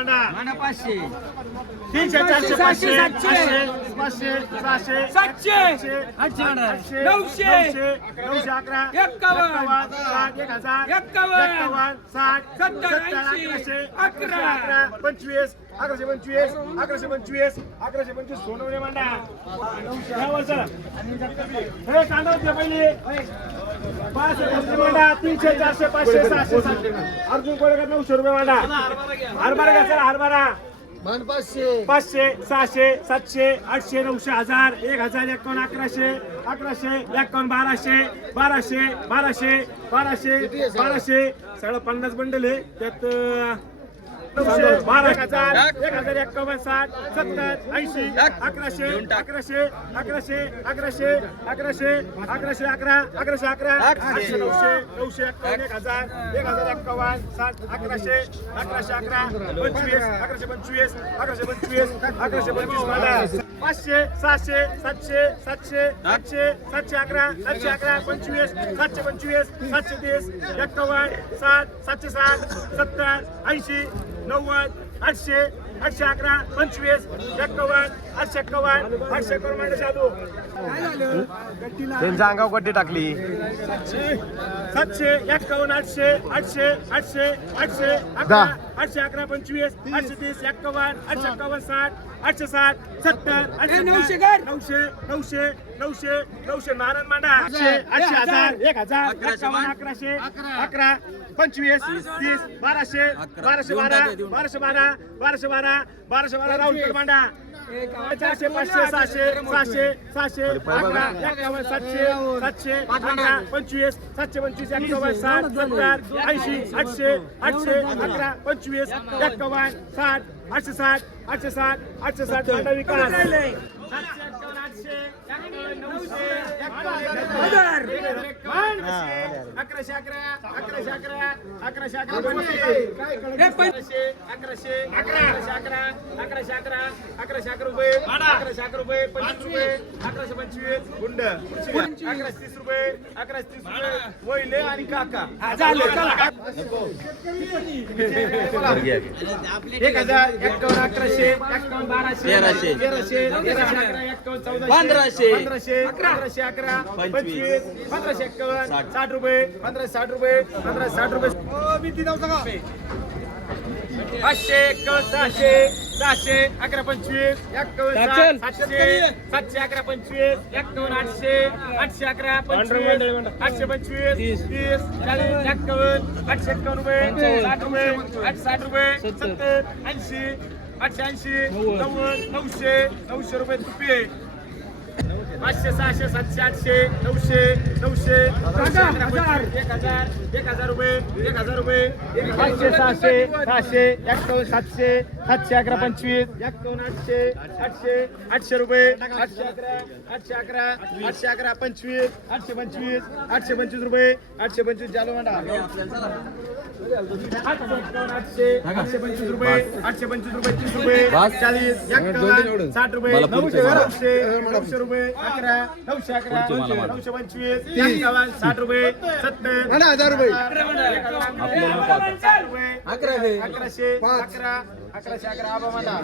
मांडा माना 500 300 400 500 500 600 700 800 900 900 11 51 60 1000 51 60 70 11 25 1125 सोनवणे मांडा हे कांदा होते पहिले 500 मांडा 300 400 500 600 अर्जुन कोळेकर 900 रुपये मांडा हरभरा घ्या सर हरभरा 500 600 700 800 900 1000 1000 51 1100 11 1200 1200 सगळं 50 बंडल आहे त्यात 12,000 1,051 60 70 80 1100 1100 1100 1100 1100 1100 11 1100 11 800 900 951 1051 60 1100 1111 25 1125 1125 1125 मांडा 500 600 700 700 800 711 711 25 725 730 51 60 760 70 80 90 800 811 25 51 851 851 मांडा साधू त्यांच्या अंगावर गड्डी टाकली 700 51 800 800 800 800 11 811 25 830 51 851 60 860 70 900 900 900 900 नारायण मांडा 800 1000 1000 11 11 25 30 1200 1212 1212 1212 1212 राहुल मांडा 400 500 600 700 700 11 51 700 700 11 25 725 51 60 70 80 800 800 11 25 51 60 860 860 860 मांडा विकास 11 रुपये 25 रुपये 1125 गुंड 1130 रुपये 1130 रुपये वहिले आणि काका 1000 1100 1200 1300 1500 11 25 1551 60 रुपये 1560 रुपये 1560 रुपये 500 600 600 11 25 51 700 700 11 25 51 800 800 11 25 825 30 40 51 851 रुपये 60 रुपये 860 रुपये 70 80 880 90 900 रुपये रुपये 500 600 700 800 900 1000 1000 रुपये 1000 रुपये 500 600 700 51 700 700 11 25 51 800 800 रुपये 811 811 25 825 825 रुपये 825 चालू मांडा 825 रुपये 825 रुपये 30 रुपये 40 51 60 रुपये 900 रुपये 11 911 925 60 रुपये 70 1000 रुपये 11 11 11 11 आबा मांडा